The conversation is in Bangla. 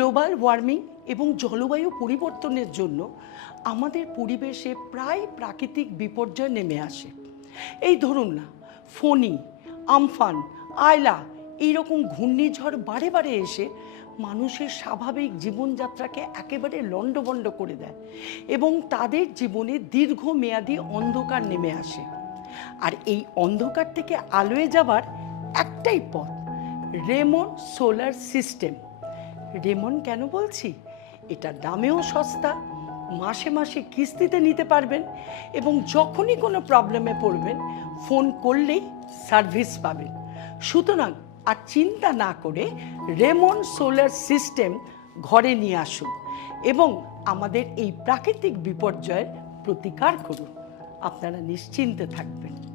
গ্লোবাল ওয়ার্মিং এবং জলবায়ু পরিবর্তনের জন্য আমাদের পরিবেশে প্রায় প্রাকৃতিক বিপর্যয় নেমে আসে। এই ধরুন না, ফণী, আমফান, আয়লা এইরকম ঘূর্ণিঝড় বারে বারে এসে মানুষের স্বাভাবিক জীবনযাত্রাকে একেবারে লণ্ডভণ্ড করে দেয় এবং তাদের জীবনে দীর্ঘমেয়াদী অন্ধকার নেমে আসে। আর এই অন্ধকার থেকে আলোয় যাবার একটাই পথ, রেমন সোলার সিস্টেম। রেমন কেন বলছি? এটা দামেও সস্তা, মাসে মাসে কিস্তিতে নিতে পারবেন এবং যখনই কোনো প্রবলেমে পড়বেন ফোন করলেই সার্ভিস পাবেন। সুতরাং আর চিন্তা না করে রেমন সোলার সিস্টেম ঘরে নিয়ে আসুন এবং আমাদের এই প্রাকৃতিক বিপর্যয়ের প্রতিকার করুন। আপনারা নিশ্চিন্তে থাকবেন।